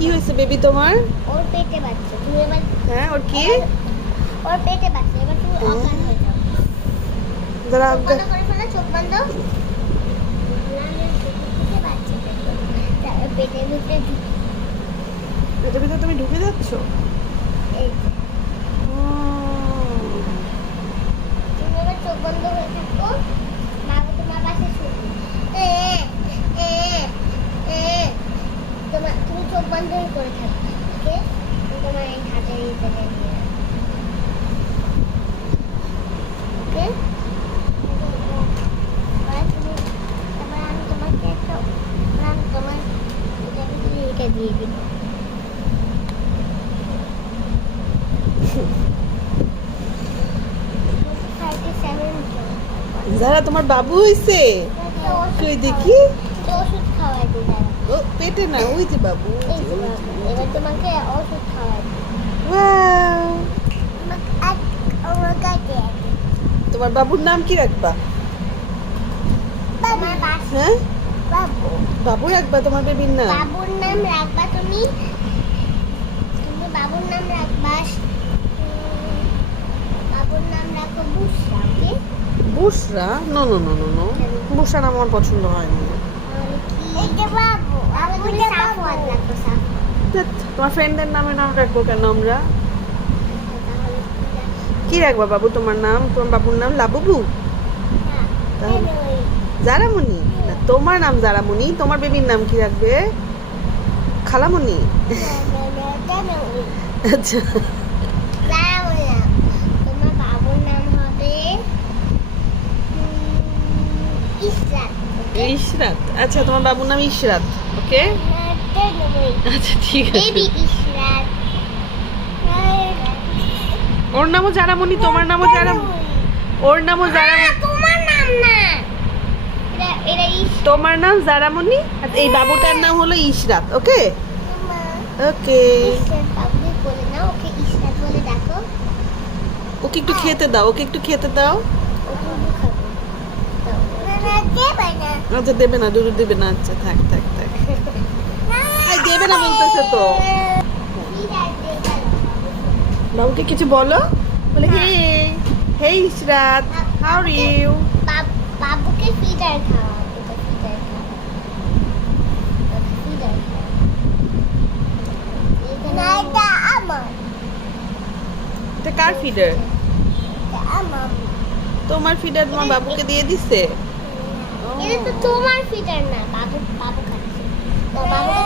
কি হয়েছে বেবি তোমার? ওর পেটে বাচ্চা। তুমি এবার হ্যাঁ ওর কি? ওর পেটে বাচ্চা। এবার তুমি অজ্ঞান হয়ে যাও। যারা চোখ বন্ধ করে ফেলো, চোখ বন্ধ। পেটের ভিতরে পেটের ভিতরে তুমি ঢুকে যাচ্ছ? এই যে। তুমি এবার চোখ বন্ধ হয়ে থাকো। বাবু তোমার পাশে শুবে। তুমি চোখ বন্ধ করে থাকো। ওকে? তোমার এই হাতের এই জায়গায় নিয়ে ওকে? এবার আমি তোমাকে একটা তোমার এটাকে তুমি এটা দিয়ে দিব। যারা তোমার বাবু হইছে? কই দেখি। ওষুধ খাওয়াই দিই দাঁড়া। ও পেটে না, ওই যে বাবু। এই যে বাবু, এবার তোমাকে ওষুধ খাওয়াই দিই। ওয়াও! তোমার বাবুর নাম কি রাখবা? হ্যাঁ বাবু বাবু রাখবা তোমার বেবির নাম? বাবুর নাম রাখবা তুমি। তুমি বাবুর নাম রাখবা বাবুর নাম রাখো Bushra. Okay? Bushra? No no no no no, Bushra নাম আমার পছন্দ হয়নি। এই যে বাবু, তুমি সাফওয়ান রাখো। ধ্যাৎ, তোমার ফ্রেন্ডের নামে নাম রাখবো কেন আমরা? কি রাখবা বাবু তোমার নাম? তোমার বাবুর নাম লাবুবু? তাহলে জারামণি? না, তোমার নাম জারামণি, তোমার বেবির নাম কি রাখবে? খালামণি? আচ্ছা তোমার বাবুর নাম হবে ইশরাত। ইশরাত? আচ্ছা তোমার বাবুর নাম ইশরাত। ওকে আচ্ছা ঠিক আছে। বেবি ইশরাত। ওর নামও জারামণি, তোমার নামও জারামণি। ওর নামও জারামণি। তোমার নাম না, এটা তোমার নাম জারামণি আর এই বাবুটার নাম হলো ইশরাত। ওকে ওকে। ইশরাত বাবুকে বলে না, ওকে ইশরাত বলে ডাকো। ওকে একটু খেতে দাও, ওকে একটু খেতে দাও। ও দুধ খাবে। না দেবে না। আচ্ছা দেবে না, দুধ দেবে না। আচ্ছা থাক থাক থাক। এই দেবে না বলতেছে তো। বাবুকে কিছু বলো, বলে হে হে ইশরাত, হাউ আর ইউ? বাবুকে ফিডার খাওয়াও। এটা ফিডার খাওয়াও। ফিডার খাওয়াও। এটা আমার। এটা কার ফিডার? এটা আমার। তোমার ফিডার তোমার বাবুকে দিয়ে দিছে? এটা তো তোমার ফিডার না, বাবু খাচ্ছে। তো বাবুকে